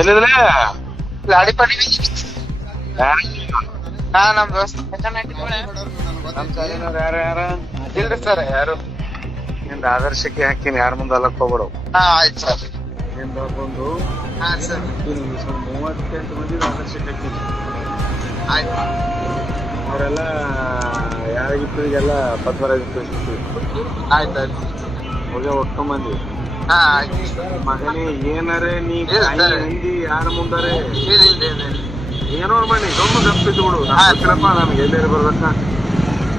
ಎಲ್ಲಿದ್ರೆ ಲಾಡಿ ಪಡಿ ಹಾ ನಮ್ ದೋಸ್ತ ನಮ್ ಸಾಲಿನವ್ರು ಯಾರ ಇಲ್ರಿ ಸರ್ ಯಾರು ನಿಂದ ಆದರ್ಶಕ್ಕೆ ಹಾಕಿನಿ ಯಾರ ಮುಂದೆ ಅಲ್ಲಕ್ ಹೋಗ್ಬಿಡು. ಹಾ ಆಯ್ತು ಸರ್. ನಿಂದ ಒಂದು ಹಾ ಸರ್ 38 ಮಂದಿ ಆದರ್ಶಕ್ಕೆ ಹಾಕಿನಿ. ಆಯ್ತು ಅವರೆಲ್ಲ ಯಾರಿಗಿಬ್ಬರಿಗೆಲ್ಲ ಪದ್ಮರಾಜ ಕಳಿಸ್ಬಿಡ್ತೀವಿ. ಆಯ್ತು ಆಯ್ತು ಹೋಗಿ ಒಟ್ಟು ಮಂದಿ ಹಾ ಆಯ್ತು ಮಗನೇ ಏನಾರೇ ನೀ ಇಲ್ಲ ಸರ್. ಹಿಂದಿ ಯಾರ ಮುಂದಾರೆ ಇಲ್ಲ ಏನೋ ಮಾಡಿ ದೊಡ್ಡ ಗಪ್ಪಿದ್ದು ಬಿಡು. ಗೊತ್ತಿರಪ್ಪ ನಮ್ಗೆ ಎಲ್ಲೇರಿ ಬರ್ಬೇಕ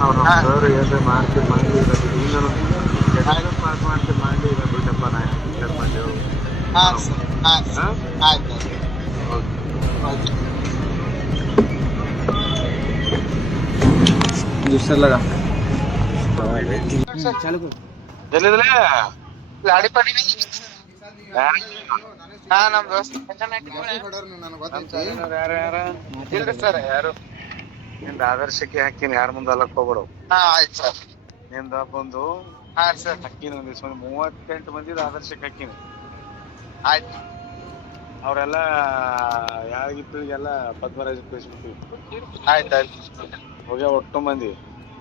ಅವ್ರು ನಮ್ಮ ಸರ್ ಏನ್ರಿ ಮಾಡ್ತೀವಿ ಮಾಡಿ ನಾನು ಪಾಸ್ ಮಾಡ್ತೀವಿ ಮಾಡಿ ಇಲ್ಲ ಬಿಟ್ಟಪ್ಪ ನಾ ಟೀಚರ್ ಮಾಡಿ ಹಾ ಸರ್ ಹಾ ಸರ್ ಆಯ್ತು ಆಯ್ತು दूसरा लगा ಎಲ್ಲಿದ್ರೆ ಲಾಡಿ ಪಡಿ ಹಾ ನಮ್ ದೋಸ್ತ ನಮ್ ಸಾಲಿನವ್ರು ಯಾರ ಇಲ್ರಿ ಸರ್ ಯಾರು ನಿಂದ ಆದರ್ಶಕ್ಕೆ ಹಾಕಿನಿ ಯಾರ ಮುಂದೆ ಅಲ್ಲಕ್ ಹೋಗ್ಬಿಡು. ಹಾ ಆಯ್ತು ಸರ್. ನಿಂದ ಒಂದು ಹಾ ಸರ್ ಹಾಕಿನಿ ಒಂದಿವ್ಸ 38 ಮಂದಿ ಆದರ್ಶಕ್ಕೆ ಹಾಕಿನಿ. ಆಯ್ತು ಅವರೆಲ್ಲ ಯಾರಿಗಿಬ್ಬರಿಗೆಲ್ಲ ಪದ್ಮರಾಜ ಕಳಿಸ್ಬಿಡ್ತೀವಿ. ಆಯ್ತು ಆಯ್ತು ಹೋಗಿ ಒಟ್ಟು ಮಂದಿ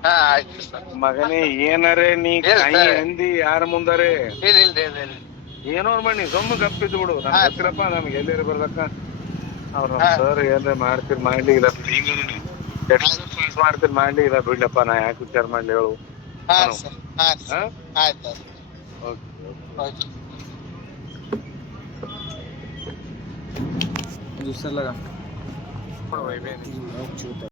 ಹಾ ಆಯ್ತು ಸರ್. ಮಗನೇ ಏನಾರೇ ನೀ ಇಲ್ಲ ಸರ್. ಹಿಂದಿ ಯಾರ ಮುಂದಾರೆ ಇಲ್ಲ ಏನೋ ಮಾಡಿ ಸುಮ್ಮ ಗಪ್ಪಿದ್ದು ಬಿಡು. ನಮ್ಗೆ ಹಾ. ಗೊತ್ತಿರಪ್ಪ ನಮ್ಗೆ ಎಲ್ಲೇರಿ ಬರ್ಬೇಕ ಅವ್ರು ನಮ್ಮ ಹಾ. ಸರ್ ಏನ್ರ ಮಾಡ್ತೀರಿ ಮಾಡ್ಲಿ ಇಲ್ಲ ಪಾಸ್ ಮಾಡ್ತೀರಿ ಮಾಡ್ಲಿ ಇಲ್ಲ ಬಿಡ್ಲಪ್ಪ ನಾ ಯಾಕೆ ವಿಚಾರ ಮಾಡ್ಲಿ ಹೇಳು. ಹಾ ಹಲೋ. ಸರ್ ಹಾ ಹಾ? ಸರ್ ಆಯ್ತು ಓಕೆ ಆಯ್ತು दूसरा लगा ಓಕೆ